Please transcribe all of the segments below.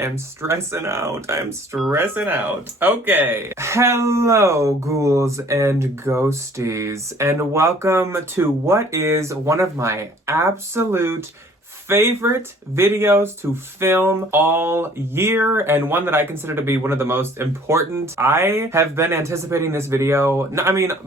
I am stressing out. Okay. Hello, ghouls and ghosties, and welcome to what is one of my absolute favorite videos to film all year, and one that I consider to be one of the most important. I have been anticipating this video,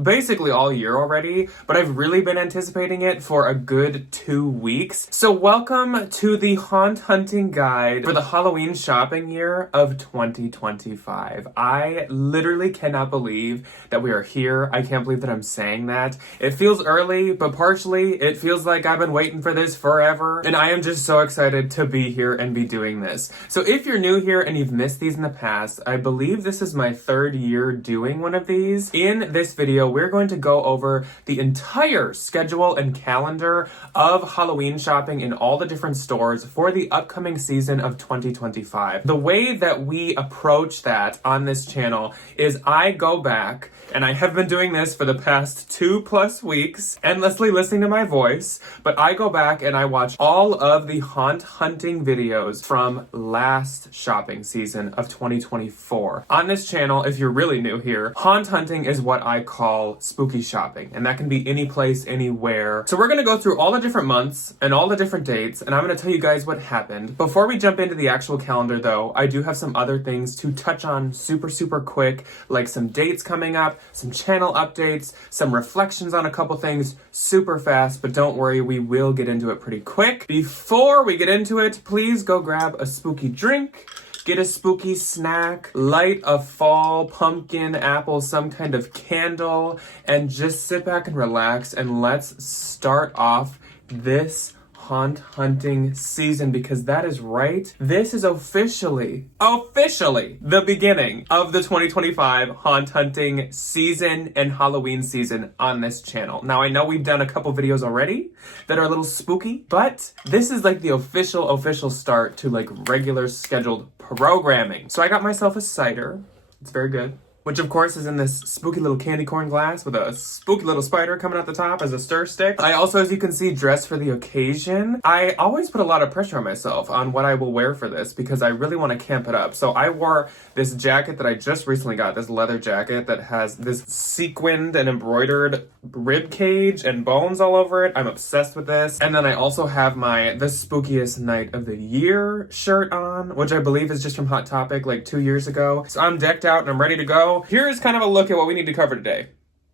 basically all year already, but I've really been anticipating it for a good 2 weeks. So welcome to the haunt hunting guide for the Halloween shopping year of 2025. I literally cannot believe that we are here. I can't believe that I'm saying that. It feels early, but partially it feels like I've been waiting for this forever, and I am just so excited to be here and be doing this. So if you're new here and you've missed these in the past, I believe this is my 3rd year doing one of these. In this video, we're going to go over the entire schedule and calendar of Halloween shopping in all the different stores for the upcoming season of 2025. The way that we approach that on this channel is I go back, and I have been doing this for the past 2+ weeks, endlessly listening to my voice, but I go back and I watch all of the haunt hunting videos from last shopping season of 2024. On this channel, if you're really new here, haunt hunting is what I call spooky shopping, and that can be any place, anywhere. So we're gonna go through all the different months and all the different dates, and I'm gonna tell you guys what happened. Before we jump into the actual calendar though, I do have some other things to touch on super quick, like some dates coming up, some channel updates, some reflections on a couple things super fast, but don't worry, we will get into it pretty quick. Before we get into it, please go grab a spooky drink, get a spooky snack, light a fall pumpkin, apple, some kind of candle, and just sit back and relax, and let's start off this haunt hunting season, because that is right. This is officially the beginning of the 2025 haunt hunting season and Halloween season on this channel. Now I know we've done a couple videos already that are a little spooky, but this is like the official start to like regular scheduled programming. So I got myself a cider. It's very good. Which of course is in this spooky little candy corn glass with a spooky little spider coming out the top as a stir stick. I also, as you can see, dressed for the occasion. I always put a lot of pressure on myself on what I will wear for this because I really want to camp it up. So I wore this jacket that I just recently got, this leather jacket that has this sequined and embroidered rib cage and bones all over it. I'm obsessed with this. And then I also have my The Spookiest Night of the Year shirt on, which I believe is just from Hot Topic like 2 years ago. So I'm decked out and I'm ready to go. Here's kind of a look at what we need to cover today.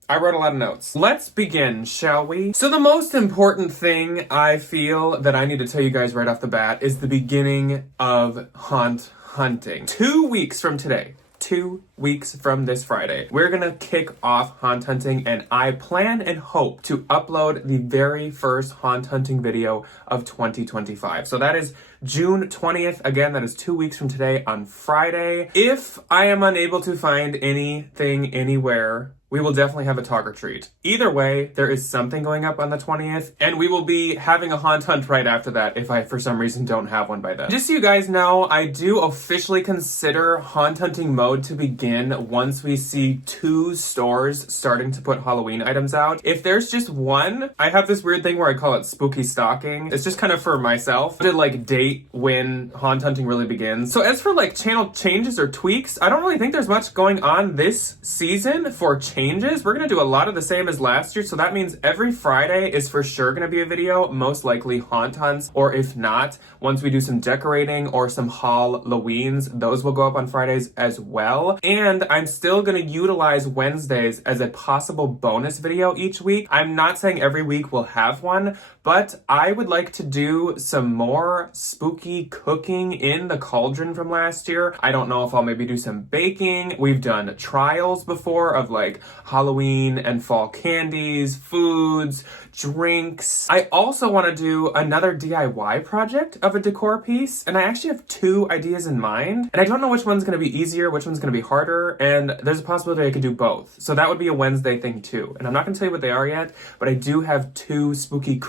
I wrote a lot of notes. Let's begin, shall we? So the most important thing I feel that I need to tell you guys right off the bat is the beginning of haunt hunting. 2 weeks from today. 2 weeks from this Friday, we're gonna kick off haunt hunting, and I plan and hope to upload the very first haunt hunting video of 2025. So that is June 20th. Again, that is 2 weeks from today on Friday. If I am unable to find anything anywhere, we will definitely have a talk or treat. Either way, there is something going up on the 20th, and we will be having a haunt hunt right after that if I, for some reason, don't have one by then. Just so you guys know, I do officially consider haunt hunting mode to begin once we see 2 stores starting to put Halloween items out. If there's just one, I have this weird thing where I call it spooky stalking. It's just kind of for myself to like date when haunt hunting really begins. So as for like channel changes or tweaks, I don't really think there's much going on this season for changes. We're gonna do a lot of the same as last year, so that means every Friday is for sure gonna be a video, most likely haunt hunts, or if not, once we do some decorating or some Halloweens, those will go up on Fridays as well. And I'm still gonna utilize Wednesdays as a possible bonus video each week. I'm not saying every week we'll have one, but I would like to do some more spooky cooking in the cauldron from last year. I don't know if I'll maybe do some baking. We've done trials before of like Halloween and fall candies, foods, drinks. I also want to do another DIY project of a decor piece, and I actually have two ideas in mind, and I don't know which one's going to be easier, which one's going to be harder. starter, and there's a possibility I could do both. So that would be a Wednesday thing too. And I'm not gonna tell you what they are yet, but I do have 2 spooky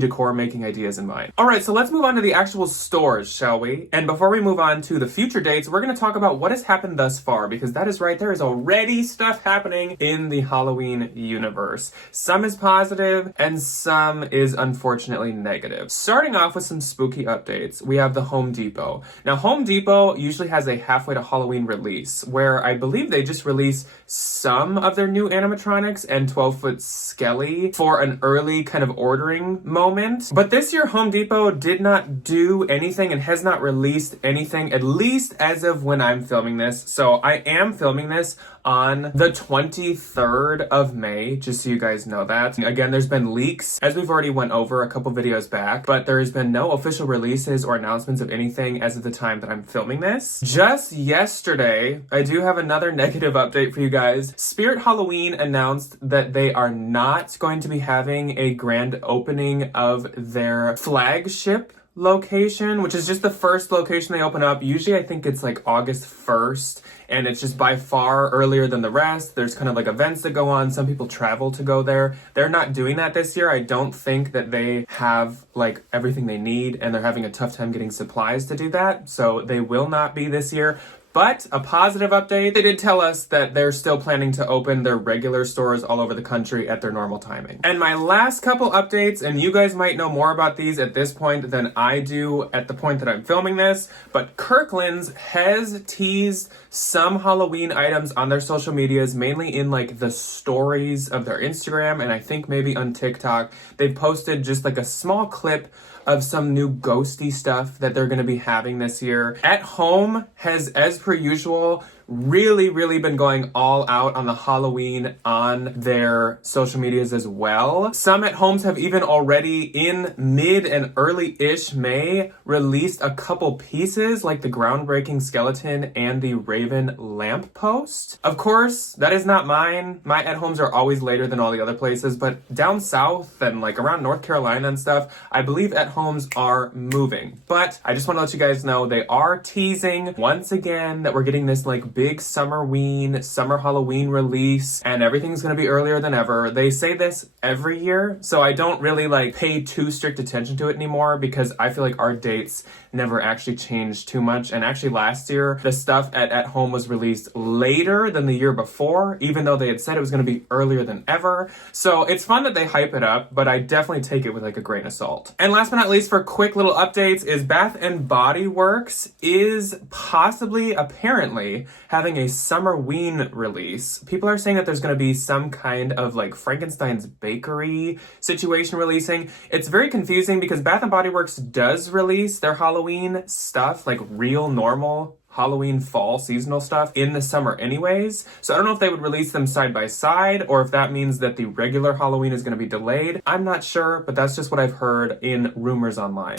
decor making ideas in mind. All right, so let's move on to the actual stores, shall we? And before we move on to the future dates, we're gonna talk about what has happened thus far, because that is right, there is already stuff happening in the Halloween universe. Some is positive and some is unfortunately negative. Starting off with some spooky updates, we have the Home Depot. Now, Home Depot usually has a halfway to Halloween release where I believe they just release some of their new animatronics and 12-foot Skelly for an early kind of ordering moment. But this year, Home Depot did not do anything and has not released anything, at least as of when I'm filming this. So I am filming this on the 23rd of May, just so you guys know that. Again, there's been leaks, as we've already went over a couple videos back, but there's been no official releases or announcements of anything as of the time that I'm filming this. Just yesterday, I do have another negative update for you guys. Spirit Halloween announced that they are not going to be having a grand opening of their flagship location, which is just the first location they open up. Usually I think it's like August 1st, and it's just by far earlier than the rest. There's kind of like events that go on. Some people travel to go there. They're not doing that this year. I don't think that they have like everything they need, and they're having a tough time getting supplies to do that. So they will not be this year. But a positive update, they did tell us that they're still planning to open their regular stores all over the country at their normal timing. And my last couple updates, and you guys might know more about these at this point than I do at the point that I'm filming this, but Kirkland's has teased some Halloween items on their social medias, mainly in like the stories of their Instagram, and I think maybe on TikTok. They've posted just like a small clip of some new ghosty stuff that they're going to be having this year. At Home has, as per usual, really been going all out on the Halloween on their social medias as well. Some at Homes have even already in mid and early-ish May released a couple pieces like the groundbreaking skeleton and the Raven lamppost. Of course, that is not mine. My at Homes are always later than all the other places, but down south and like around North Carolina and stuff, I believe at Homes are moving. But I just want to let you guys know they are teasing once again that we're getting this like big summer Halloween release, and everything's gonna be earlier than ever. They say this every year, so I don't really like pay too strict attention to it anymore, because I feel like our dates never actually changed too much. And actually last year, the stuff at Home was released later than the year before, even though they had said it was gonna be earlier than ever. So it's fun that they hype it up, but I definitely take it with like a grain of salt. And last but not least, for quick little updates, is Bath and Body Works is possibly, apparently, having a Summerween release. People are saying that there's going to be some kind of like Frankenstein's Bakery situation releasing. It's very confusing because Bath and Body Works does release their Halloween stuff, like real normal Halloween fall seasonal stuff, in the summer anyways. So I don't know if they would release them side by side, or if that means that the regular Halloween is going to be delayed. I'm not sure, but that's just what I've heard in rumors online.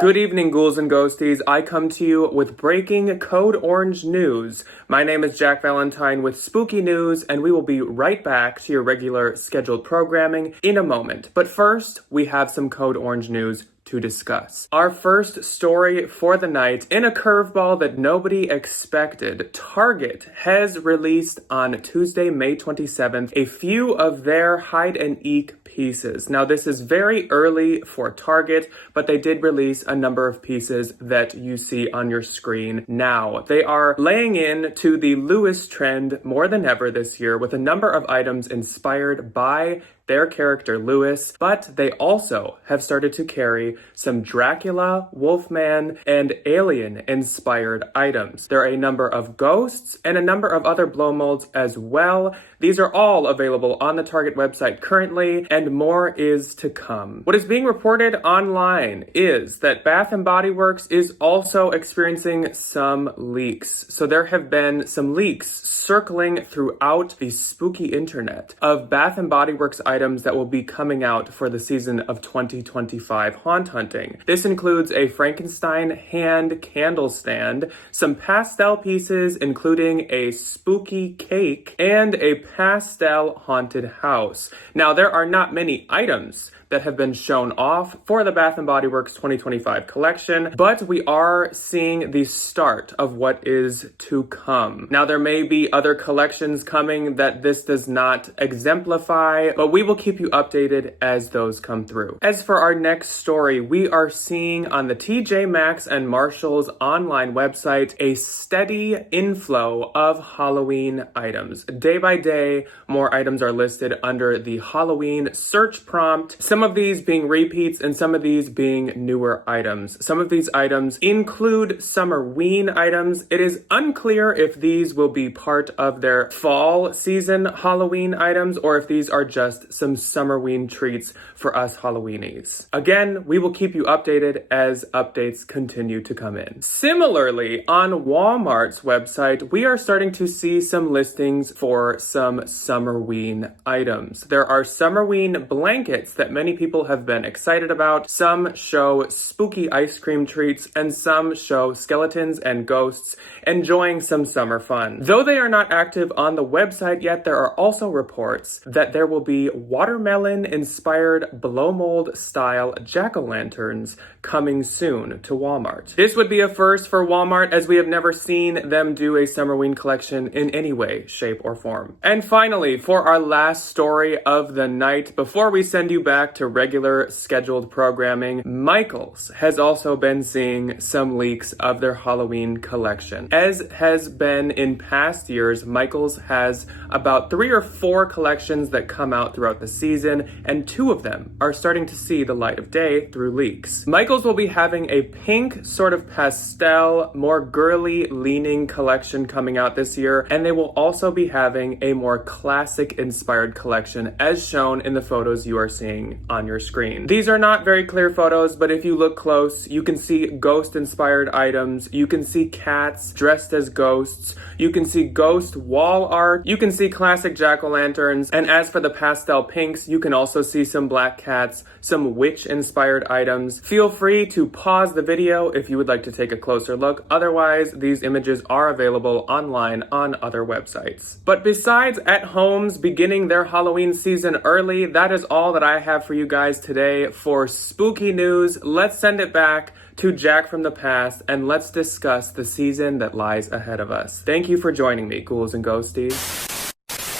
Good evening, ghouls and ghosties. I come to you with breaking Code Orange news. My name is Jack Valentine with Spooky News, and we will be right back to your regular scheduled programming in a moment. But first, we have some Code Orange news to discuss. Our first story for the night, in a curveball that nobody expected, Target has released on Tuesday, May 27th, a few of their hide and eek pieces. Now, this is very early for Target, but they did release a number of pieces that you see on your screen now. They are laying in to the Lewis trend more than ever this year, with a number of items inspired by their character Lewis, but they also have started to carry some Dracula, Wolfman, and Alien-inspired items. There are a number of ghosts and a number of other blow molds as well. These are all available on the Target website currently, and more is to come. What is being reported online is that Bath & Body Works is also experiencing some leaks. So there have been some leaks circling throughout the spooky internet of Bath & Body Works items items that will be coming out for the season of 2025 haunt hunting. This includes a Frankenstein hand candle stand, some pastel pieces including a spooky cake, and a pastel haunted house. Now, there are not many items that have been shown off for the Bath & Body Works 2025 collection, but we are seeing the start of what is to come. Now, there may be other collections coming that this does not exemplify, but we will keep you updated as those come through. As for our next story, we are seeing on the TJ Maxx and Marshall's online website a steady inflow of Halloween items. Day by day, more items are listed under the Halloween search prompt. Some of these being repeats and some of these being newer items. Some of these items include Summerween items. It is unclear if these will be part of their fall season Halloween items or if these are just some Summerween treats for us Halloweenies. Again, we will keep you updated as updates continue to come in. Similarly, on Walmart's website, we are starting to see some listings for some Summerween items. There are Summerween blankets that many people have been excited about. Some show spooky ice cream treats and some show skeletons and ghosts enjoying some summer fun. Though they are not active on the website yet, there are also reports that there will be watermelon-inspired blow mold style jack-o'-lanterns coming soon to Walmart. This would be a first for Walmart, as we have never seen them do a Summerween collection in any way, shape, or form. And finally, for our last story of the night, before we send you back to regular scheduled programming, Michaels has also been seeing some leaks of their Halloween collection. As has been in past years, Michaels has about 3 or 4 collections that come out throughout the season, and 2 of them are starting to see the light of day through leaks. Michaels will be having a pink, sort of pastel, more girly leaning collection coming out this year, and they will also be having a more classic inspired collection as shown in the photos you are seeing on your screen. These are not very clear photos, but if you look close, you can see ghost inspired items, you can see cats dressed as ghosts, you can see ghost wall art, you can see classic jack-o'-lanterns, and as for the pastel pinks, you can also see some black cats, some witch inspired items. Feel free to pause the video if you would like to take a closer look. Otherwise, these images are available online on other websites. But besides at homes beginning their Halloween season early, that is all that I have for you guys today. For spooky news, let's send it back to Jack from the past and let's discuss the season that lies ahead of us. Thank you for joining me, ghouls and ghosties.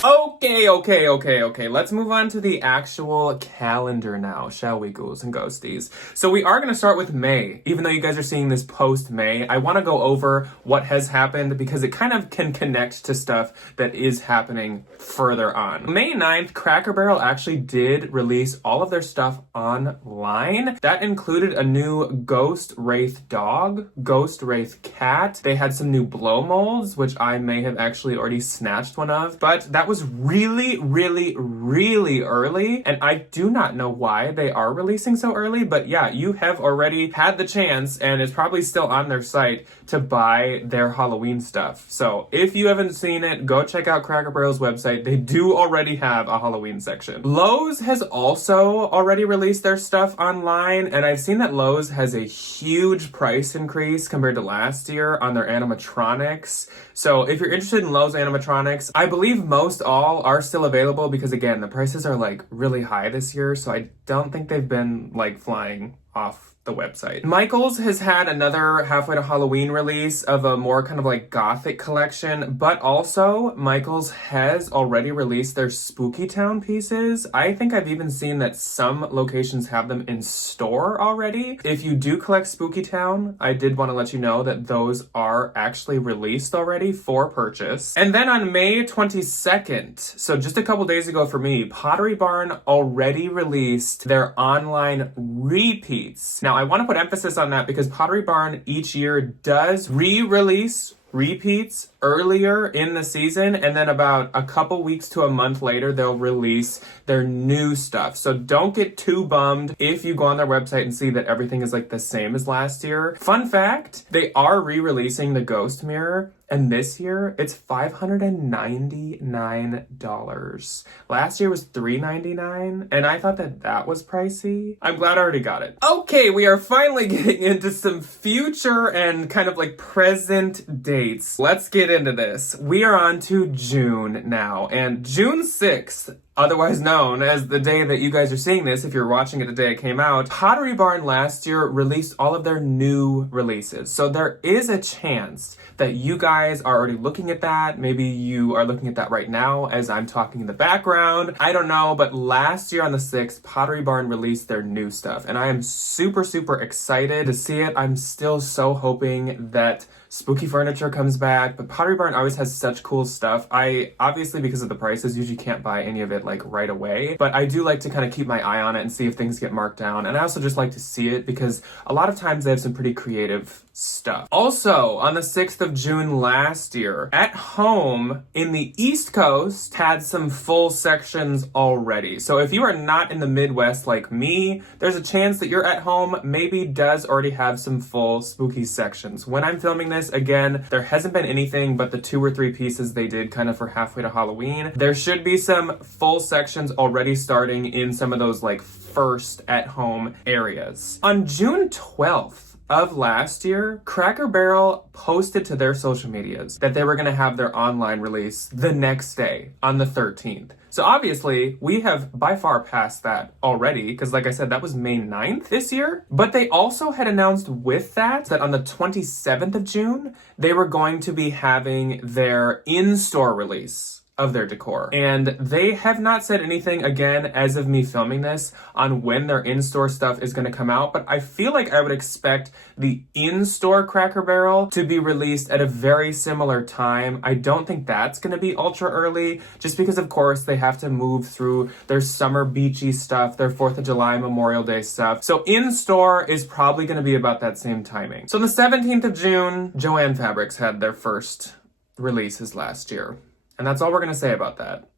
Okay. Let's move on to the actual calendar now, shall we, ghouls and ghosties? So we are going to start with May. Even though you guys are seeing this post-May, I want to go over what has happened because it kind of can connect to stuff that is happening further on. May 9th, Cracker Barrel actually did release all of their stuff online. That included a new Ghost Wraith dog, Ghost Wraith cat. They had some new blow molds, which I may have actually already snatched one of, but that was really early, and I do not know why they are releasing so early, but yeah, you have already had the chance, and it's probably still on their site, to buy their Halloween stuff. So if you haven't seen it, go check out Cracker Barrel's website. They do already have a Halloween section. Lowe's has also already released their stuff online, and I've seen that Lowe's has a huge price increase compared to last year on their animatronics. So if you're interested in Lowe's animatronics, I believe most all are still available because, again, the prices are like really high this year, so I don't think they've been like flying off the website. Michaels has had another Halfway to Halloween release of a more kind of like gothic collection, but also Michaels has already released their Spooky Town pieces. I think I've even seen that some locations have them in store already. If you do collect Spooky Town, I did want to let you know that those are actually released already for purchase. And then on May 22nd, so just a couple days ago for me, Pottery Barn already released their online repeats. Now, I want to put emphasis on that because Pottery Barn each year does re-release repeats earlier in the season, and then about a couple weeks to a month later, they'll release their new stuff. So don't get too bummed if you go on their website and see that everything is like the same as last year. Fun fact, they are re-releasing the Ghost Mirror And this year, it's $599. Last year was $399, and I thought that that was pricey. I'm glad I already got it. Okay, we are finally getting into some future and kind of like present dates. Let's get into this. We are on to June now, and June 6th, otherwise known as the day that you guys are seeing this, if you're watching it the day it came out, Pottery Barn last year released all of their new releases. So there is a chance that you guys are already looking at that. Maybe you are looking at that right now as I'm talking in the background. I don't know, but last year on the 6th, Pottery Barn released their new stuff, and I am super, super excited to see it. I'm still so hoping that spooky furniture comes back, but Pottery Barn always has such cool stuff. I, obviously because of the prices, usually can't buy any of it like right away, but I do like to kind of keep my eye on it and see if things get marked down, and I also just like to see it because a lot of times they have some pretty creative stuff. Also, on the 6th of June last year, At Home in the East Coast had some full sections already. So if you are not in the Midwest like me, there's a chance that your At Home maybe does already have some full spooky sections. When I'm filming this, again, there hasn't been anything but the 2 or 3 pieces they did kind of for halfway to Halloween. There should be some full sections already starting in some of those like first At Home areas. On June 12th, of last year, Cracker Barrel posted to their social medias that they were going to have their online release the next day on the 13th. So obviously, we have by far passed that already, because like I said, that was May 9th this year. But they also had announced with that on the 27th of June, they were going to be having their in-store release of their decor. And they have not said anything, again, as of me filming this, on when their in-store stuff is going to come out, but I feel like I would expect the in-store Cracker Barrel to be released at a very similar time. I don't think that's going to be ultra early, just because, of course, they have to move through their summer beachy stuff, their 4th of July, Memorial Day stuff. So in-store is probably going to be about that same timing. So on the 17th of June, Joann Fabrics had their first releases last year. And that's all we're gonna say about that.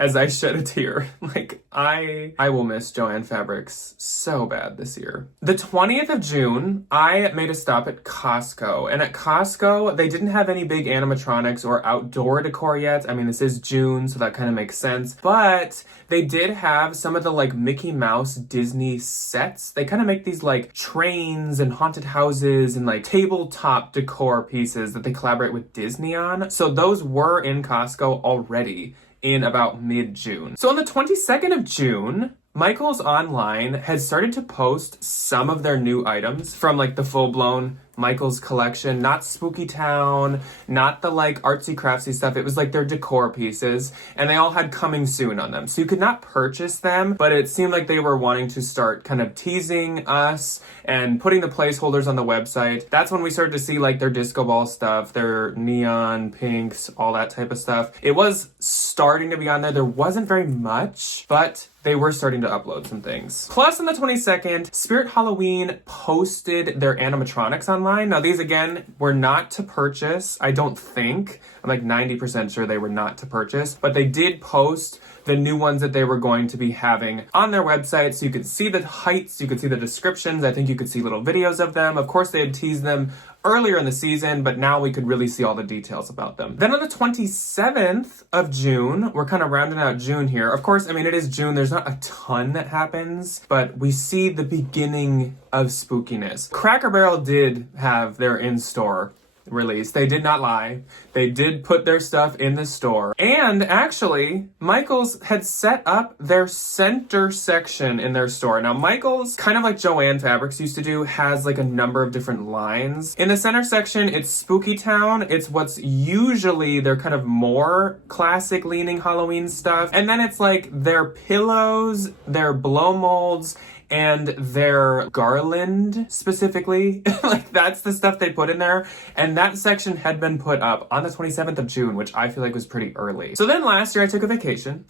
As I shed a tear. Like, I will miss Joann Fabrics so bad this year. The 20th of June, I made a stop at Costco. And at Costco, they didn't have any big animatronics or outdoor decor yet. I mean, this is June, so that kind of makes sense. But they did have some of the like Mickey Mouse Disney sets. They kind of make these like trains and haunted houses and like tabletop decor pieces that they collaborate with Disney on. So those were in Costco already in about mid-June. So on the 22nd of June, Michaels Online has started to post some of their new items from like the full-blown Michaels collection, not Spooky Town, not the like artsy craftsy stuff. It was like their decor pieces, and they all had coming soon on them. So you could not purchase them, but it seemed like they were wanting to start kind of teasing us and putting the placeholders on the website. That's when we started to see like their disco ball stuff, their neon pinks, all that type of stuff. It was starting to be on there. There wasn't very much, but they were starting to upload some things. Plus on the 22nd, Spirit Halloween posted their animatronics online. Now these again were not to purchase, I don't think. I'm like 90% sure they were not to purchase, but they did post the new ones that they were going to be having on their website, so you could see the heights, you could see the descriptions, I think you could see little videos of them. Of course they had teased them earlier in the season, but now we could really see all the details about them. Then on the 27th of June, we're kind of rounding out June here. Of course, I mean, it is June, there's not a ton that happens, but we see the beginning of spookiness. Cracker Barrel did have their in-store release. They did not lie. They did put their stuff in the store. And actually, Michaels had set up their center section in their store. Now, Michaels, kind of like Joann Fabrics used to do, has like a number of different lines. In the center section, it's Spooky Town. It's what's usually their kind of more classic leaning Halloween stuff. And then it's like their pillows, their blow molds, and their garland specifically. Like that's the stuff they put in there. And that section had been put up on the 27th of June, which I feel like was pretty early. So then last year I took a vacation.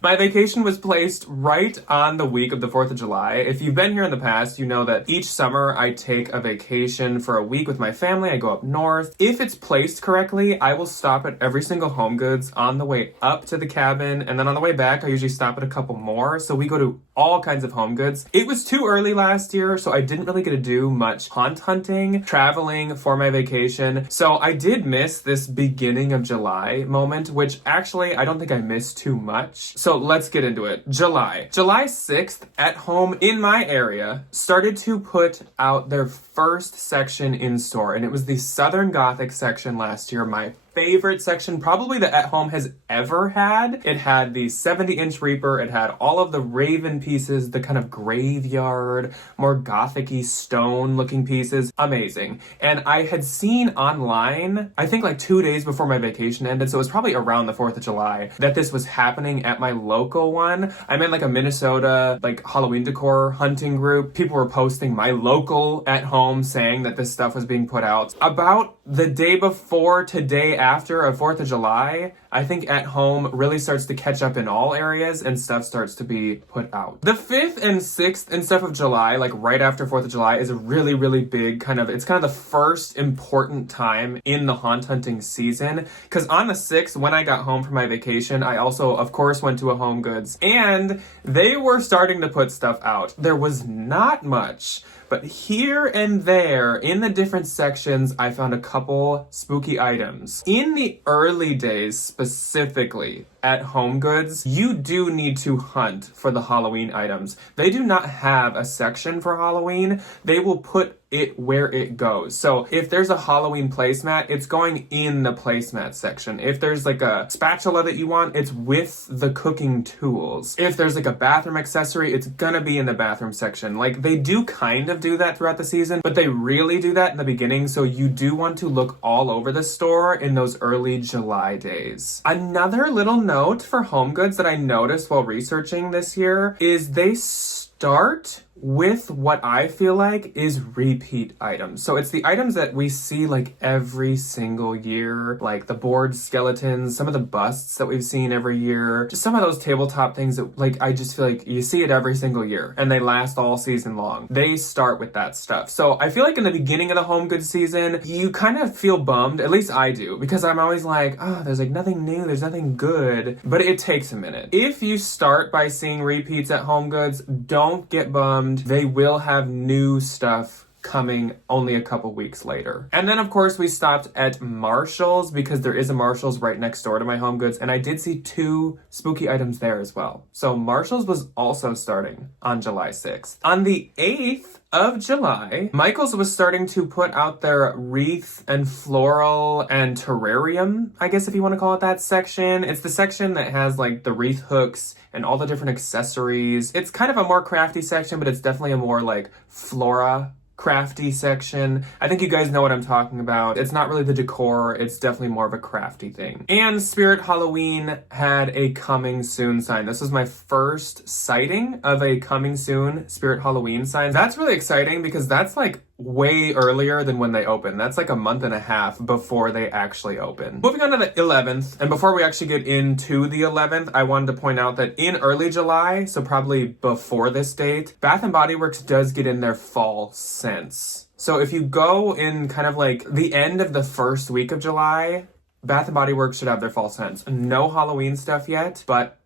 My vacation was placed right on the week of the 4th of July. If you've been here in the past, you know that each summer I take a vacation for a week with my family. I go up north. If it's placed correctly, I will stop at every single Home Goods on the way up to the cabin. And then on the way back, I usually stop at a couple more. So we go to all kinds of Home Goods. It It was too early last year, so I didn't really get to do much haunt hunting, traveling for my vacation. So I did miss this beginning of July moment, which actually I don't think I missed too much. So let's get into it. July 6th at home in my area started to put out their first section in store, and it was the Southern Gothic section last year, my favorite section probably that At Home has ever had. It had the 70-inch Reaper, it had all of the Raven pieces, the kind of graveyard, more gothic-y stone looking pieces. Amazing. And I had seen online, I think like 2 days before my vacation ended, so it was probably around the 4th of July, that this was happening at my local one. I'm in like a Minnesota like Halloween decor hunting group. People were posting my local At Home saying that this stuff was being put out. About the day before to day after of 4th of July, I think At Home really starts to catch up in all areas and stuff starts to be put out. The 5th and 6th and stuff of July, like right after 4th of July, is a really, really big it's kind of the first important time in the haunt hunting season. Because on the 6th, when I got home from my vacation, I also, of course, went to a Home Goods and they were starting to put stuff out. There was not much, but here and there in the different sections, I found a couple spooky items. In the early days, specifically at Home Goods, you do need to hunt for the Halloween items. They do not have a section for Halloween. They will put it where it goes. So if there's a Halloween placemat, it's going in the placemat section. If there's like a spatula that you want, it's with the cooking tools. If there's like a bathroom accessory, it's gonna be in the bathroom section. Like they do kind of do that throughout the season, but they really do that in the beginning. So you do want to look all over the store in those early July days. Another little note for Home Goods that I noticed while researching this year is they start with what I feel like is repeat items. So it's the items that we see like every single year, like the board skeletons, some of the busts that we've seen every year, just some of those tabletop things that like I just feel like you see it every single year and they last all season long. They start with that stuff. So I feel like in the beginning of the Home Goods season, you kind of feel bummed, at least I do, because I'm always like, oh, there's like nothing new, there's nothing good, but it takes a minute. If you start by seeing repeats at Home Goods, don't get bummed. They will have new stuff coming only a couple weeks later. And then of course we stopped at Marshall's because there is a Marshall's right next door to my Home Goods and I did see 2 spooky items there as well. So Marshall's was also starting on July 6th. On the 8th of July, Michael's was starting to put out their wreath and floral and terrarium, I guess if you want to call it that section. It's the section that has like the wreath hooks and all the different accessories. It's kind of a more crafty section, but it's definitely a more like flora crafty section. I think you guys know what I'm talking about. It's not really the decor, it's definitely more of a crafty thing. And Spirit Halloween had a coming soon sign. This was my first sighting of a coming soon Spirit Halloween sign. That's really exciting because that's like way earlier than when they open. That's like a month and a half before they actually open. Moving on to the 11th, and before we actually get into the 11th, I wanted to point out that in early July, so probably before this date, Bath & Body Works does get in their fall scents. So if you go in kind of like the end of the first week of July, Bath & Body Works should have their fall scents. No Halloween stuff yet, but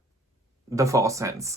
the fall scents.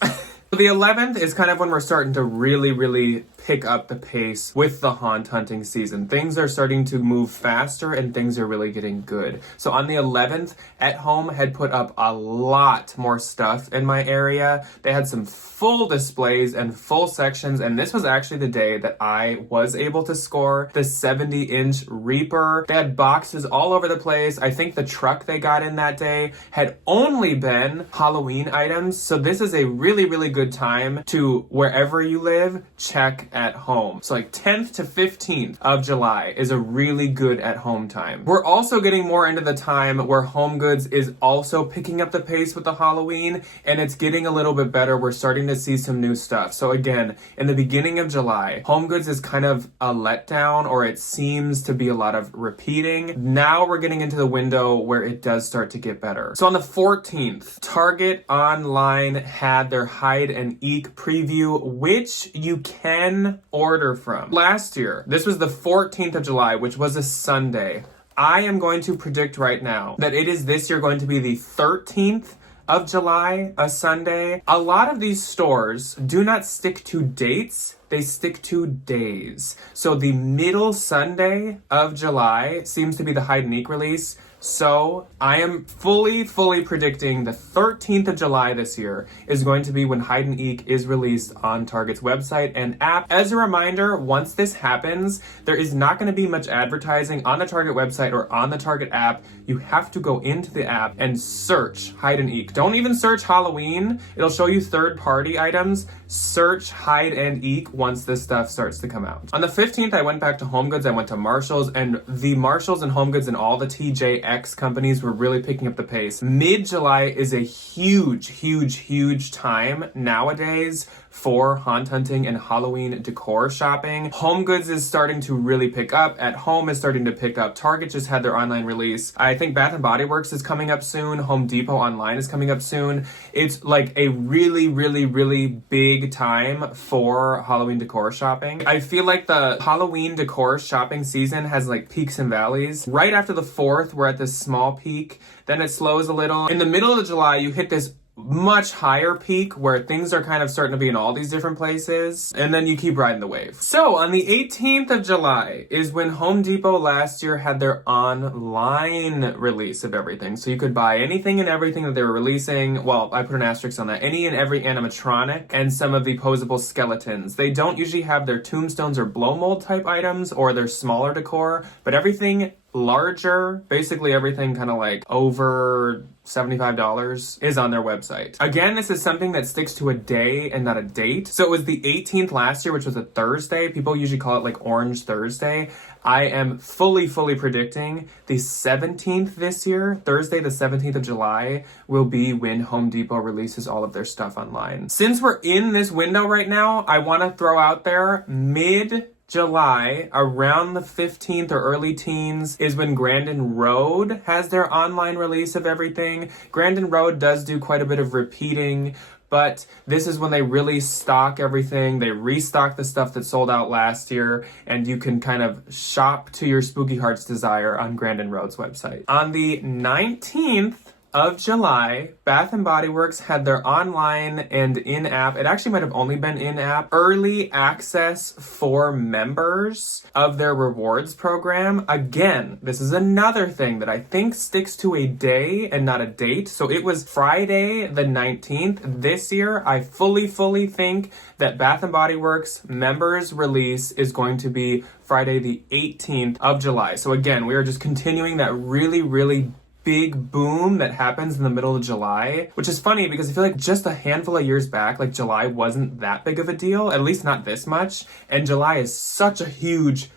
The 11th is kind of when we're starting to really pick up the pace with the haunt hunting season. Things are starting to move faster and things are really getting good. So on the 11th, At Home had put up a lot more stuff in my area. They had some full displays and full sections, and this was actually the day that I was able to score the 70-inch Reaper. They had boxes all over the place. I think the truck they got in that day had only been Halloween items. So this is a really good time to, wherever you live, check At Home. So like 10th to 15th of July is a really good At Home time. We're also getting more into the time where Home Goods is also picking up the pace with the Halloween, and it's getting a little bit better. We're starting to see some new stuff. So again, in the beginning of July, Home Goods is kind of a letdown, or it seems to be a lot of repeating. Now we're getting into the window where it does start to get better. So on the 14th, Target online had their Hide and Eek preview, which you can order from. Last year, this was the 14th of July, which was a Sunday. I am going to predict right now that it is this year going to be the 13th of July, a Sunday. A lot of these stores do not stick to dates. They stick to days. So the middle Sunday of July seems to be the Hide and Eek release. So I am fully predicting the 13th of July this year is going to be when Hide and Eek is released on Target's website and app. As a reminder, once this happens, there is not going to be much advertising on the Target website or on the Target app. You have to go into the app and search Hide and Eek. Don't even search Halloween. It'll show you third-party items. Search Hide and Eek once this stuff starts to come out. On the 15th, I went back to HomeGoods. I went to Marshall's, and the Marshalls and HomeGoods and all the TJX companies were really picking up the pace. Mid-July is a huge time nowadays for haunt hunting and Halloween decor shopping. HomeGoods is starting to really pick up. At Home is starting to pick up. Target just had their online release. I think Bath & Body Works is coming up soon. Home Depot online is coming up soon. It's like a really big time for Halloween decor shopping. I feel like the Halloween decor shopping season has like peaks and valleys. Right after the 4th, we're at this small peak. Then it slows a little. In the middle of July, you hit this much higher peak where things are kind of starting to be in all these different places, and then you keep riding the wave. So on the 18th of July is when Home Depot last year had their online release of everything. So you could buy anything and everything that they were releasing. Well, I put an asterisk on that. Any and every animatronic and some of the posable skeletons. They don't usually have their tombstones or blow mold type items or their smaller decor, but everything larger, basically everything kind of like over $75 is on their website. Again, this is something that sticks to a day and not a date. So it was the 18th last year, which was a Thursday. People usually call it like Orange Thursday. I am fully predicting the 17th this year, Thursday the 17th of July, will be when Home Depot releases all of their stuff online. Since we're in this window right now, I want to throw out there mid-July, around the 15th or early teens, is when Grandin Road has their online release of everything. Grandin Road does do quite a bit of repeating, but this is when they really stock everything. They restock the stuff that sold out last year, and you can kind of shop to your spooky heart's desire on Grandin Road's website. On the 19th of July, Bath & Body Works had their online and in-app, it actually might have only been in-app, early access for members of their rewards program. Again, this is another thing that I think sticks to a day and not a date. So it was Friday the 19th this year. I fully think that Bath & Body Works members release is going to be Friday the 18th of July. So again, we are just continuing that really big boom that happens in the middle of July, which is funny because I feel like just a handful of years back, like July wasn't that big of a deal, at least not this much, and July is such a huge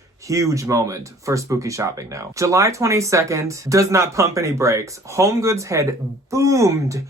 moment for spooky shopping now. July 22nd does not pump any brakes. HomeGoods had boomed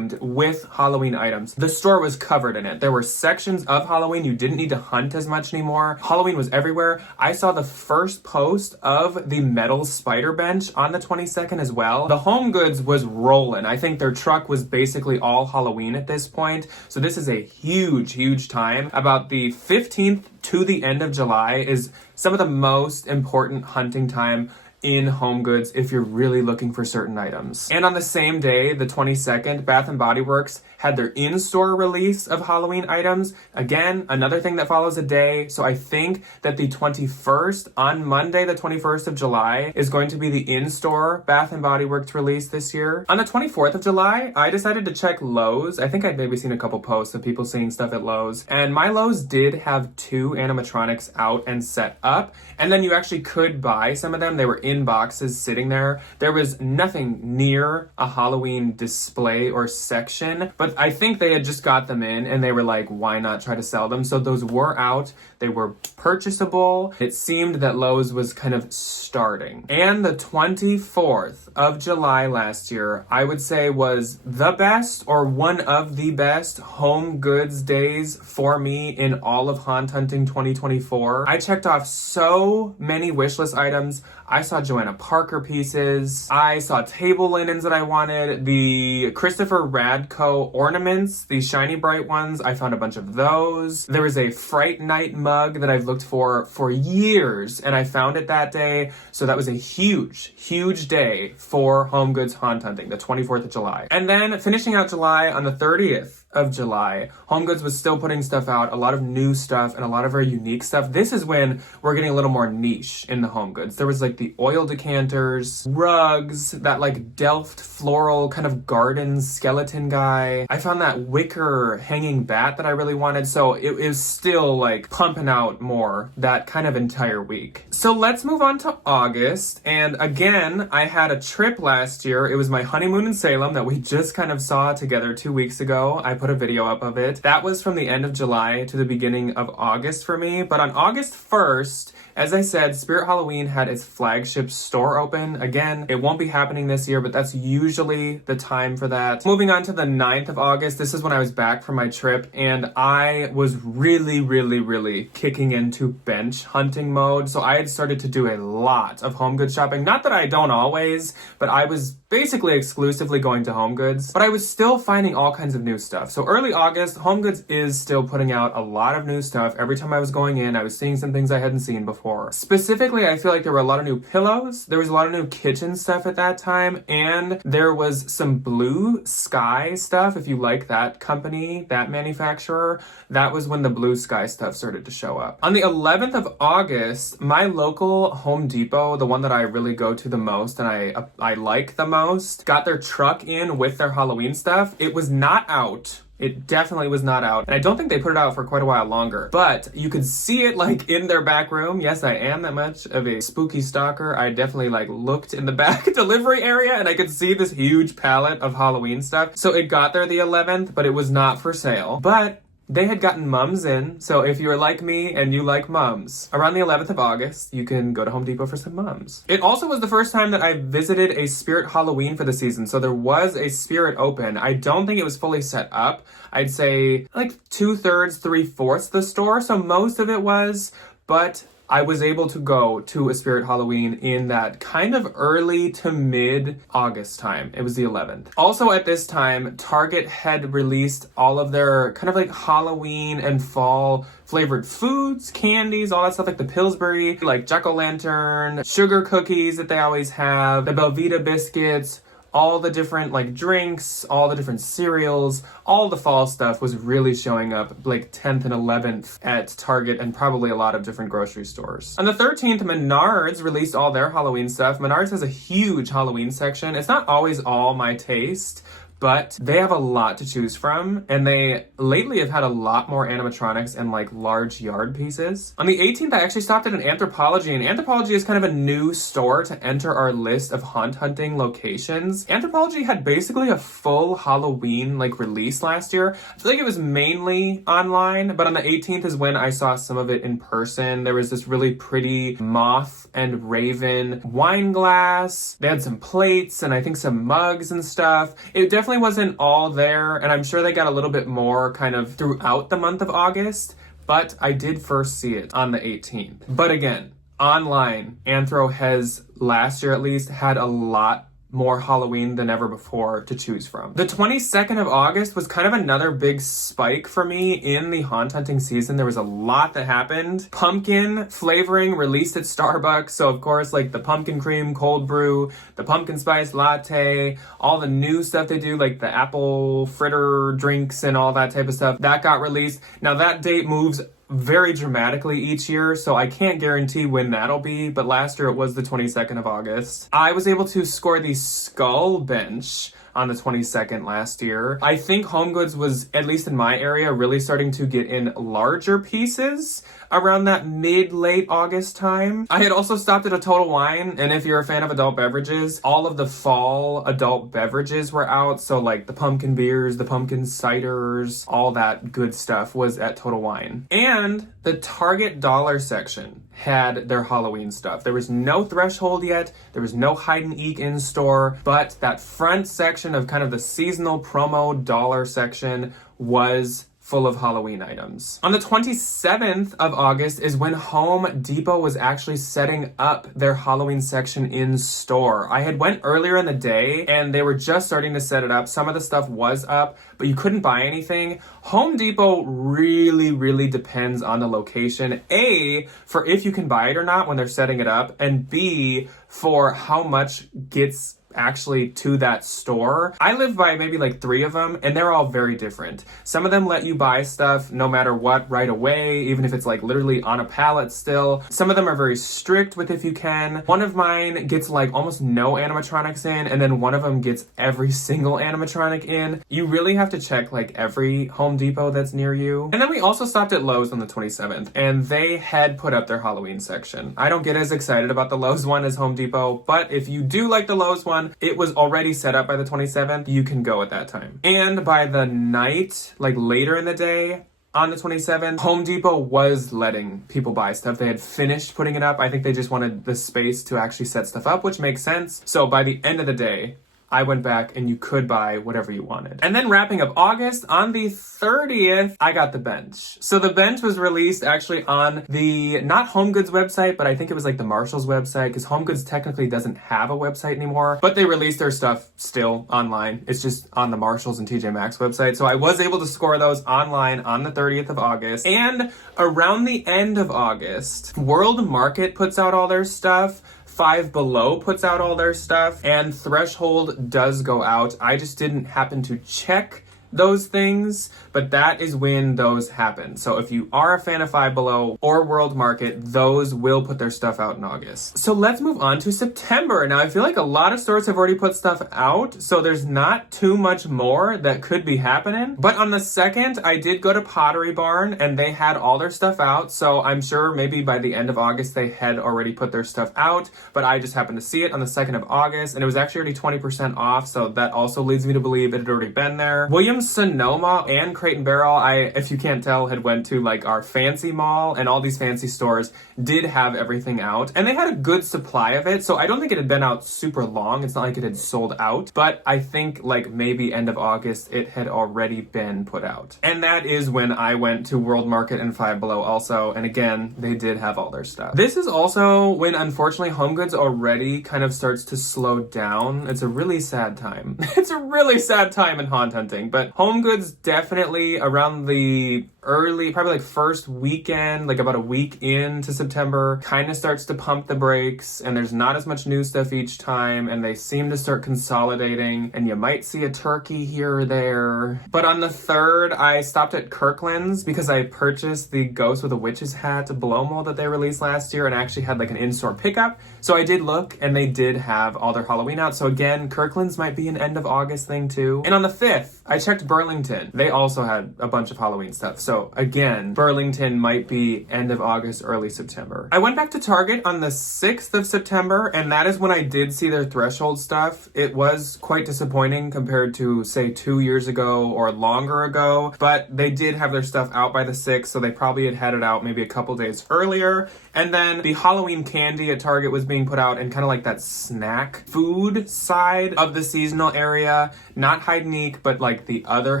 with Halloween items. The store was covered in it. There were sections of Halloween. You didn't need to hunt as much anymore. Halloween was everywhere. I saw the first post of the metal spider bench on the 22nd as well. The HomeGoods was rolling. I think their truck was basically all Halloween at this point. So this is a huge time. About the 15th to the end of July is some of the most important hunting time in HomeGoods if you're really looking for certain items. And on the same day, the 22nd, Bath & Body Works had their in-store release of Halloween items. Again, another thing that follows a day. So I think that the 21st, on Monday, the 21st of July, is going to be the in-store Bath & Body Works release this year. On the 24th of July, I decided to check Lowe's. I think I'd maybe seen a couple posts of people seeing stuff at Lowe's. And my Lowe's did have 2 animatronics out and set up. And then you actually could buy some of them. They were in boxes sitting there. There was nothing near a Halloween display or section, but I think they had just got them in and they were like, why not try to sell them? So those were out. They were purchasable. It seemed that Lowe's was kind of starting. And the 24th of July last year, I would say was the best or one of the best home goods days for me in all of Haunt Hunting 2024. I checked off so many wishlist items. I saw Joanna Parker pieces. I saw table linens that I wanted. The Christopher Radko ornaments, the shiny bright ones, I found a bunch of those. There was a Fright Night mug that I've looked for years, and I found it that day. So that was a huge, huge day for home goods haunt hunting, the 24th of July. And then finishing out July, on the 30th of July, Home Goods was still putting stuff out, a lot of new stuff and a lot of very unique stuff. This is when we're getting a little more niche in the Home Goods. There was like the oil decanters, rugs, that like Delft floral kind of garden skeleton guy. I found that wicker hanging bat that I really wanted. So it is still like pumping out more that kind of entire week. So let's move on to August. And again, I had a trip last year. It was my honeymoon in Salem that we just kind of saw together 2 weeks ago. I put a video up of it. That was from the end of July to the beginning of August for me. But on August 1st, as I said, Spirit Halloween had its flagship store open. Again, it won't be happening this year, but that's usually the time for that. Moving on to the 9th of August, this is when I was back from my trip, and I was really kicking into bench hunting mode. So I had started to do a lot of home goods shopping. Not that I don't always, but I was basically exclusively going to Home Goods, but I was still finding all kinds of new stuff. So early August, Home Goods is still putting out a lot of new stuff. Every time I was going in, I was seeing some things I hadn't seen before. Specifically, I feel like there were a lot of new pillows. There was a lot of new kitchen stuff at that time, and there was some Blue Sky stuff. If you like that company, that manufacturer, that was when the Blue Sky stuff started to show up. On the 11th of August, my local Home Depot, the one that I really go to the most and I like the most, got their truck in with their Halloween stuff. It was not out. It definitely was not out. And I don't think they put it out for quite a while longer. But you could see it like in their back room. Yes, I am that much of a spooky stalker. I definitely like looked in the back delivery area and I could see this huge pallet of Halloween stuff. So it got there the 11th, but it was not for sale. But they had gotten mums in, so if you're like me and you like mums, around the 11th of August, you can go to Home Depot for some mums. It also was the first time that I visited a Spirit Halloween for the season, so there was a Spirit open. I don't think it was fully set up. I'd say like 2/3, 3/4 the store, so most of it was, but I was able to go to a Spirit Halloween in that kind of early to mid-August time. It was the 11th. Also at this time, Target had released all of their kind of like Halloween and fall flavored foods, candies, all that stuff, like the Pillsbury, like jack-o'-lantern, sugar cookies that they always have, the Belvita biscuits, all the different like drinks, all the different cereals, all the fall stuff was really showing up like 10th and 11th at Target and probably a lot of different grocery stores. On the 13th, Menards released all their Halloween stuff. Menards has a huge Halloween section. It's not always all my taste, but they have a lot to choose from, and they lately have had a lot more animatronics and like large yard pieces. On the 18th, I actually stopped at an Anthropologie, and Anthropologie is kind of a new store to enter our list of haunt hunting locations. Anthropologie had basically a full Halloween like release last year. I feel like it was mainly online, but on the 18th is when I saw some of it in person. There was this really pretty moth and raven wine glass. They had some plates and I think some mugs and stuff. It definitely wasn't all there, and I'm sure they got a little bit more kind of throughout the month of August, but I did first see it on the 18th. But again, online, Anthro has, last year at least, had a lot more Halloween than ever before to choose from. The 22nd of August was kind of another big spike for me in the haunt hunting season. There was a lot that happened. Pumpkin flavoring released at Starbucks. So of course, like the pumpkin cream cold brew, the pumpkin spice latte, all the new stuff they do, like the apple fritter drinks and all that type of stuff, that got released. Now that date moves very dramatically each year, so I can't guarantee when that'll be, but last year it was the 22nd of August. I was able to score the Skull Bench on the 22nd last year. I think Home Goods was, at least in my area, really starting to get in larger pieces around that mid-late August time. I had also stopped at a Total Wine, and if you're a fan of adult beverages, all of the fall adult beverages were out, so like the pumpkin beers, the pumpkin ciders, all that good stuff was at Total Wine. And the Target dollar section had their Halloween stuff. There was no threshold yet, there was no hide and eek in store, but that front section of kind of the seasonal promo dollar section was full of Halloween items. On the 27th of August is when Home Depot was actually setting up their Halloween section in store. I had went earlier in the day and they were just starting to set it up. Some of the stuff was up, but you couldn't buy anything. Home Depot really depends on the location. A, for if you can buy it or not when they're setting it up, and B, for how much gets actually to that store. I live by maybe like 3 of them and they're all very different. Some of them let you buy stuff no matter what right away, even if it's like literally on a pallet still. Some of them are very strict with if you can. One of mine gets like almost no animatronics in, and then one of them gets every single animatronic in. You really have to check like every Home Depot that's near you. And then we also stopped at Lowe's on the 27th and they had put up their Halloween section. I don't get as excited about the Lowe's one as Home Depot, but if you do like the Lowe's one, it was already set up by the 27th. You can go at that time. And by the night, like later in the day, on the 27th, Home Depot was letting people buy stuff. They had finished putting it up. I think they just wanted the space to actually set stuff up, which makes sense. So by the end of the day, I went back and you could buy whatever you wanted. And then wrapping up August, on the 30th, I got the bench. So the bench was released actually on the, not HomeGoods website, but I think it was like the Marshall's website, because HomeGoods technically doesn't have a website anymore, but they released their stuff still online. It's just on the Marshall's and TJ Maxx website. So I was able to score those online on the 30th of August. And around the end of August, World Market puts out all their stuff. Five Below puts out all their stuff, and Threshold does go out. I just didn't happen to check those things, but that is when those happen. So if you are a fan of Five Below or World Market, those will put their stuff out in August. So let's move on to September. Now I feel like a lot of stores have already put stuff out, so there's not too much more that could be happening. But on the 2nd, I did go to Pottery Barn and they had all their stuff out. So I'm sure maybe by the end of August, they had already put their stuff out, but I just happened to see it on the 2nd of August and it was actually already 20% off. So that also leads me to believe it had already been there. Sonoma and Crate and Barrel, I, if you can't tell, had went to like our fancy mall, and all these fancy stores did have everything out, and they had a good supply of it. So I don't think it had been out super long. It's not like it had sold out, but I think like maybe end of August it had already been put out. And that is when I went to World Market and Five Below also, and again, they did have all their stuff. This is also when unfortunately HomeGoods already kind of starts to slow down. It's a really sad time. It's a really sad time in haunt hunting, but HomeGoods definitely around the early, probably like first weekend, like about a week into September, kind of starts to pump the brakes, and there's not as much new stuff each time, and they seem to start consolidating, and you might see a turkey here or there. But on the 3rd, I stopped at Kirkland's because I purchased the Ghost with a Witch's Hat blow mold that they released last year and actually had like an in-store pickup. So I did look and they did have all their Halloween out. So again, Kirkland's might be an end of August thing too. And on the 5th, I checked Burlington. They also had a bunch of Halloween stuff. So again, Burlington might be end of August, early September. I went back to Target on the 6th of September, and that is when I did see their Threshold stuff. It was quite disappointing compared to, say, 2 years ago or longer ago, but they did have their stuff out by the 6th, so they probably had it out maybe a couple days earlier. And then the Halloween candy at Target was being put out in kind of like that snack food side of the seasonal area. Not hide and eek, but like the other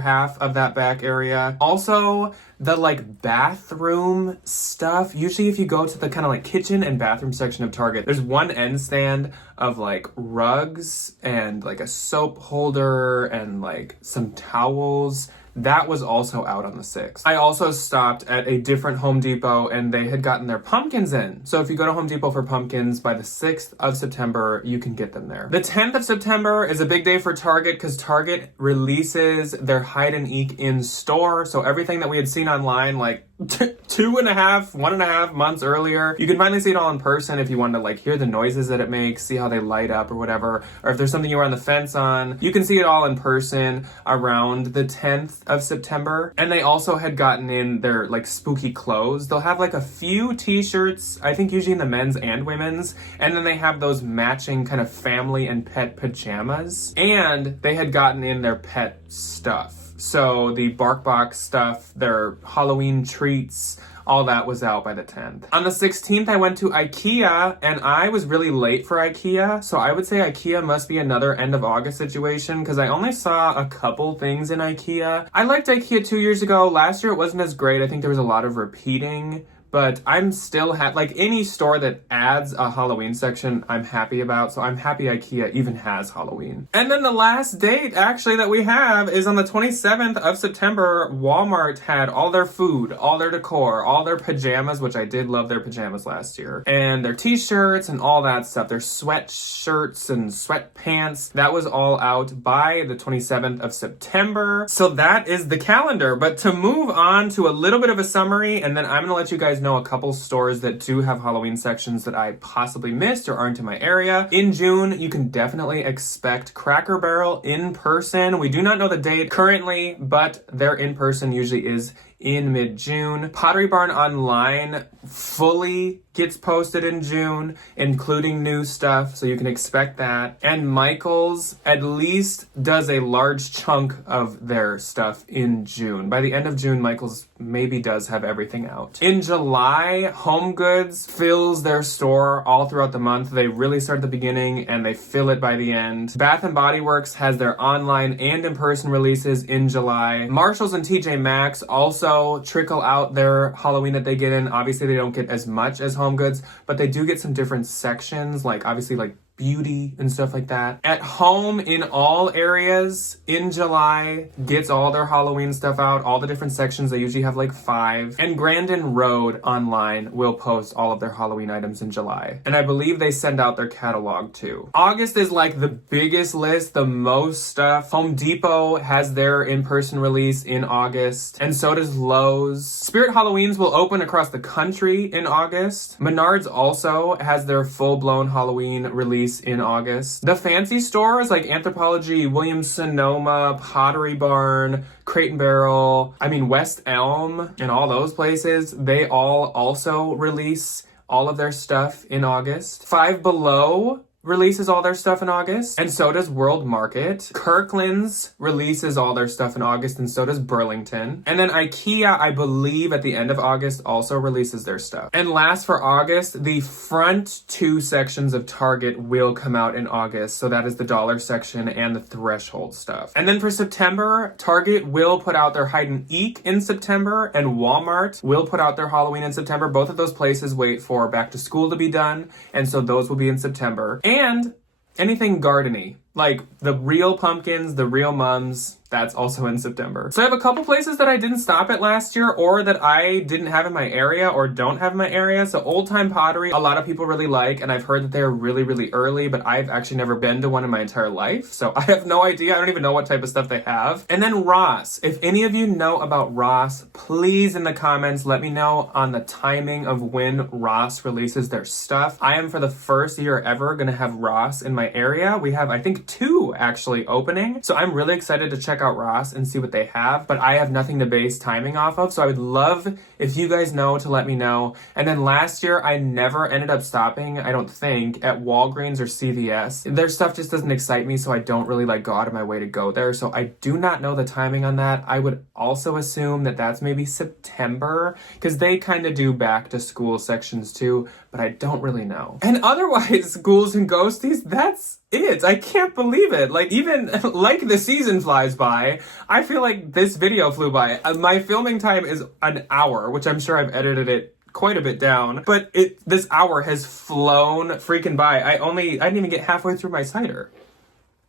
half of that back area. Also, the like bathroom stuff. Usually if you go to the kind of like kitchen and bathroom section of Target, there's one end stand of like rugs and like a soap holder and like some towels. That was also out on the 6th. I also stopped at a different Home Depot and they had gotten their pumpkins in. So if you go to Home Depot for pumpkins by the 6th of September, you can get them there. The 10th of September is a big day for Target because Target releases their hide and eek in store. So everything that we had seen online like 1.5 months earlier, you can finally see it all in person if you want to like hear the noises that it makes, see how they light up or whatever, or if there's something you were on the fence on, you can see it all in person around the 10th of September. And they also had gotten in their like spooky clothes. They'll have like a few t-shirts, I think usually in the men's and women's, and then they have those matching kind of family and pet pajamas, and they had gotten in their pet stuff. So the BarkBox stuff, their Halloween tree treats, all that was out by the 10th. On the 16th, I went to IKEA, and I was really late for IKEA, so I would say IKEA must be another end of August situation, because I only saw a couple things in IKEA. I liked IKEA 2 years ago. Last year, it wasn't as great. I think there was a lot of repeating. But I'm still like any store that adds a Halloween section, I'm happy about. So I'm happy IKEA even has Halloween. And then the last date actually that we have is on the 27th of September. Walmart had all their food, all their decor, all their pajamas, which I did love their pajamas last year, and their t-shirts and all that stuff, their sweatshirts and sweatpants. That was all out by the 27th of September. So that is the calendar. But to move on to a little bit of a summary, and then I'm gonna let you guys know a couple stores that do have Halloween sections that I possibly missed or aren't in my area. In June, you can definitely expect Cracker Barrel in person. We do not know the date currently, but their in person usually is in mid-June. Pottery Barn Online fully gets posted in June, including new stuff, so you can expect that. And Michael's at least does a large chunk of their stuff in June. By the end of June, Michael's maybe does have everything out. In July, Home Goods fills their store all throughout the month. They really start at the beginning and they fill it by the end. Bath & Body Works has their online and in-person releases in July. Marshalls and TJ Maxx also trickle out their Halloween that they get in. Obviously, they don't get as much as Home Goods, but they do get some different sections, like obviously like beauty and stuff like that. At Home in all areas in July gets all their Halloween stuff out, all the different sections. They usually have like 5. And Grandin Road online will post all of their Halloween items in July. And I believe they send out their catalog too. August is like the biggest list, the most stuff. Home Depot has their in-person release in August, and so does Lowe's. Spirit Halloweens will open across the country in August. Menards also has their full-blown Halloween release in August. The fancy stores like Anthropologie, Williams-Sonoma, Pottery Barn, Crate and Barrel, West Elm, and all those places, they all also release all of their stuff in August. Five Below releases all their stuff in August, and so does World Market. Kirkland's releases all their stuff in August, and so does Burlington. And then IKEA, I believe at the end of August, also releases their stuff. And last for August, the front 2 sections of Target will come out in August. So that is the dollar section and the threshold stuff. And then for September, Target will put out their Hide and Eek in September, and Walmart will put out their Halloween in September. Both of those places wait for back to school to be done, and so those will be in September. And anything gardeny, like the real pumpkins, the real mums, that's also in September. So I have a couple places that I didn't stop at last year, or that I didn't have in my area or don't have in my area. So Old Time Pottery, a lot of people really like, and I've heard that they're really, really early, but I've actually never been to one in my entire life. So I have no idea. I don't even know what type of stuff they have. And then Ross. If any of you know about Ross, please in the comments, let me know on the timing of when Ross releases their stuff. I am for the first year ever gonna have Ross in my area. We have, I think, 2 actually opening. So I'm really excited to check out Ross and see what they have, but I have nothing to base timing off of, so I would love if you guys know to let me know. And then last year, I never ended up stopping, I don't think, at Walgreens or CVS. Their stuff just doesn't excite me, so I don't really go out of my way to go there, so I do not know the timing on that. I would also assume that that's maybe September, because they kind of do back to school sections too, but I don't really know. And otherwise, Ghouls and Ghosties, that's it. I can't believe it. Even the season flies by, I feel like this video flew by. My filming time is an hour, which I'm sure I've edited it quite a bit down, but this hour has flown freaking by. I didn't even get halfway through my cider.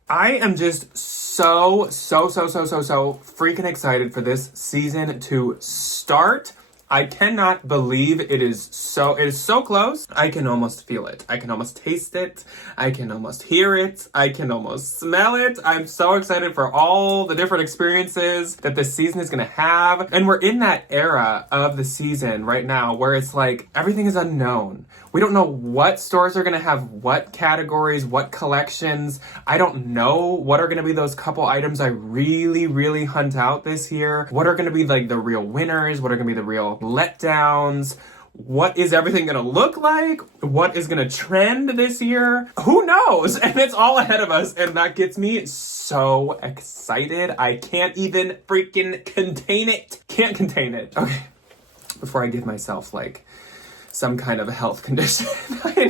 I am just so freaking excited for this season to start. I cannot believe it is so close. I can almost feel it. I can almost taste it. I can almost hear it. I can almost smell it. I'm so excited for all the different experiences that this season is going to have. And we're in that era of the season right now where it's like everything is unknown. We don't know what stores are going to have what categories, what collections. I don't know what are going to be those couple items I really, really hunt out this year. What are going to be the real winners? What are going to be the real letdowns? What is everything going to look like? What is going to trend this year? Who knows? And it's all ahead of us. And that gets me so excited. I can't even freaking contain it. Can't contain it. Okay. before I give myself like some kind of health condition. I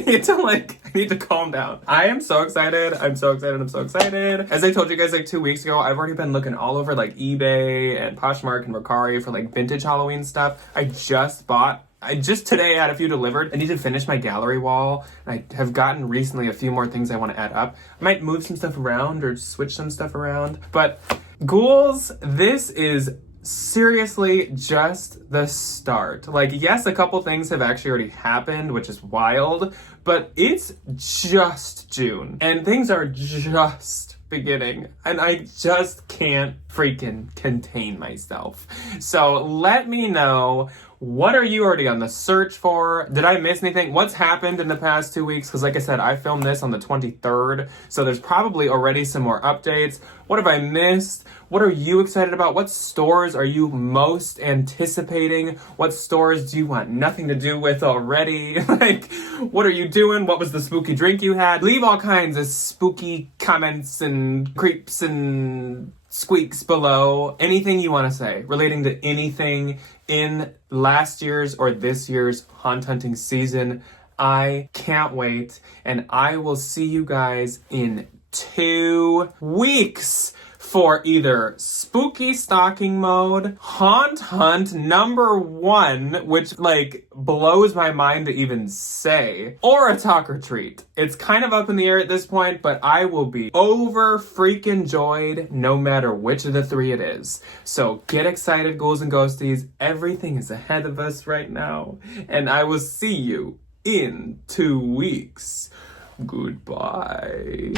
need to calm down. I am so excited. I'm so excited. As I told you guys like 2 weeks ago, I've already been looking all over like eBay and Poshmark and Mercari for like vintage Halloween stuff. I just today had a few delivered. I need to finish my gallery wall. I have gotten recently a few more things I want to add up. I might move some stuff around or switch some stuff around. But ghouls, this is seriously just the start. Like, yes, a couple things have actually already happened, which is wild, but it's just June and things are just beginning and I just can't freaking contain myself. So let me know, what are you already on the search for? Did I miss anything? What's happened in the past 2 weeks? Because like I said, I filmed this on the 23rd, so there's probably already some more updates. What have I missed? What are you excited about? What stores are you most anticipating? What stores do you want nothing to do with already? Like, what are you doing? What was the spooky drink you had? Leave all kinds of spooky comments and creeps and squeaks below. Anything you want to say relating to anything in last year's or this year's haunt hunting season. I can't wait, and I will see you guys in 2 weeks for either spooky stalking mode, haunt hunt #1, which like blows my mind to even say, or a talk or treat. It's kind of up in the air at this point, but I will be over freaking joyed no matter which of the 3 it is. So get excited, ghouls and ghosties. Everything is ahead of us right now, and I will see you in 2 weeks. Goodbye.